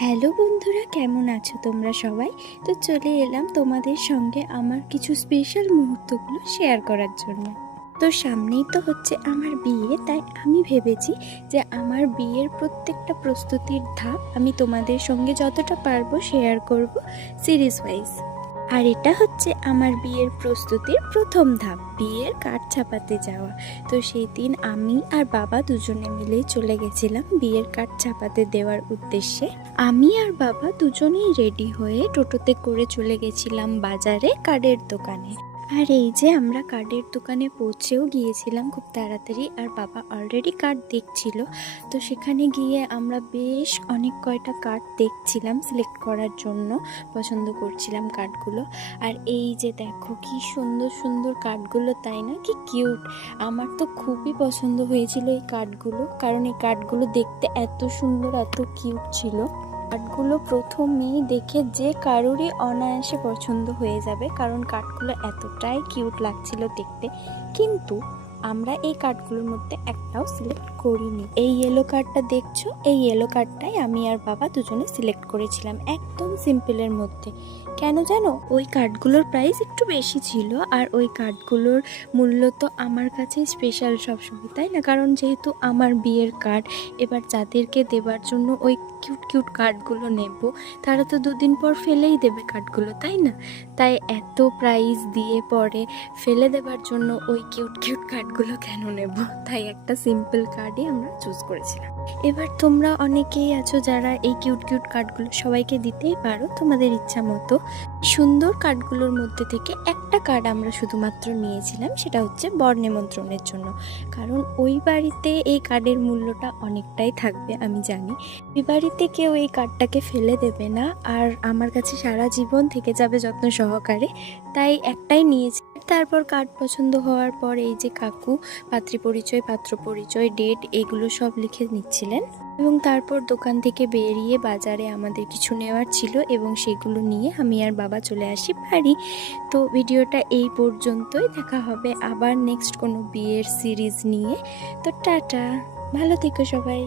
Hello বন্ধুরা, কেমন আছো তোমরা সবাই? তো চলে এলাম তোমাদের সঙ্গে আমার কিছু স্পেশাল মুহূর্তগুলো শেয়ার করার জন্য। তো সামনেই তো হচ্ছে আমার বিয়ে, তাই আমি ভেবেছি যে আমার বিয়ের প্রত্যেকটা প্রস্তুতির ধাপ আমি তোমাদের সঙ্গে যতটা পারবো শেয়ার করব সিরিজ ওয়াইজ। আর এটা হচ্ছে আমার বিয়ের প্রস্তুতির প্রথম ধাপ, বিয়ের কার্ড ছাপাতে যাওয়া। তো সেই দিন আমি আর বাবা দুজনে মিলেই চলে গেছিলাম বিয়ের কার্ড ছাপাতে দেওয়ার উদ্দেশ্যে। আমি আর বাবা দুজনেই রেডি হয়ে টোটোতে করে চলে গেছিলাম বাজারে কার্ডের দোকানে। আর এই যে আমরা কার্ডের দোকানে পৌঁছেও গিয়েছিলাম খুব তাড়াতাড়ি, আর বাবা অলরেডি কার্ড দেখছিল। তো সেখানে গিয়ে আমরা বেশ অনেক কয়টা কার্ড দেখছিলাম সিলেক্ট করার জন্য, পছন্দ করছিলাম কার্ডগুলো। আর এই যে দেখো কি সুন্দর সুন্দর কার্ডগুলো, তাই না? কি কিউট! আমার তো খুবই পছন্দ হয়েছিল এই কার্ডগুলো, কারণ এই কার্ডগুলো দেখতে এত সুন্দর, এত কিউট ছিল। কার্ডগুলো প্রথমেই দেখে যে কারোরই অনায়াসে পছন্দ হয়ে যাবে, কারণ কার্ডগুলো এতটাই কিউট লাগছিল দেখতে। কিন্তু আমরা এই কার্ডগুলোর মধ্যে একটাও সিলেক্ট করিনি। এই ইয়েলো কার্ডটা দেখছো, এই ইয়েলো কার্ডটাই আমি আর বাবা দুজনে সিলেক্ট করেছিলাম, একদম সিম্পলের মধ্যে। কেন জানো? ওই কার্ডগুলোর প্রাইস একটু বেশি ছিল, আর ওই কার্ডগুলোর মূল্য তো আমার কাছে স্পেশাল সবসময়, তাই না? কারণ যেহেতু আমার বিয়ের কার্ড, এবার যাদেরকে দেবার জন্য ওই কিউট কিউট কার্ডগুলো নেব, তারা তো দুদিন পর ফেলেই দেবে কার্ডগুলো, তাই না? তাই এত প্রাইস দিয়ে পরে ফেলে দেবার জন্য ওই কিউট কিউট কার্ডগুলো কেন নেব? তাই একটা সিম্পল কার্ডই আমরা চুজ করেছিলাম। এবার তোমরা অনেকেই আছো যারা এই কিউট কিউট কার্ডগুলো সবাইকে দিতেই পারো তোমাদের ইচ্ছা মতো। সুন্দর কার্ডগুলোর মধ্যে থেকে একটা কার্ড আমরা শুধুমাত্র নিয়েছিলাম, সেটা হচ্ছে বর নিমন্ত্রণের জন্য। কারণ ওই বাড়িতে এই কার্ডের মূল্যটা অনেকটাই থাকবে, আমি জানি। ওই বাড়িতে কেউ এই কার্ডটাকে ফেলে দেবে না, আর আমার কাছে সারা জীবন থেকে যাবে যত্ন সহকারে, তাই একটাই নিয়েছি। তারপর কার্ড পছন্দ হওয়ার পর এই যে কাকু পাত্রী পরিচয়, পাত্র পরিচয়, ডেট এগুলো সব লিখে নিচ্ছিলেন। এবং তারপর দোকান থেকে বেরিয়ে বাজারে আমাদের কিছু নেওয়ার ছিল, এবং সেগুলো নিয়ে আমি আর বাবা চলে আসি বাড়ি। তো ভিডিওটা এই পর্যন্তই, দেখা হবে আবার নেক্সট কোনো বিয়ের সিরিজ নিয়ে। তো টাটা, ভালো থেকো সবাই।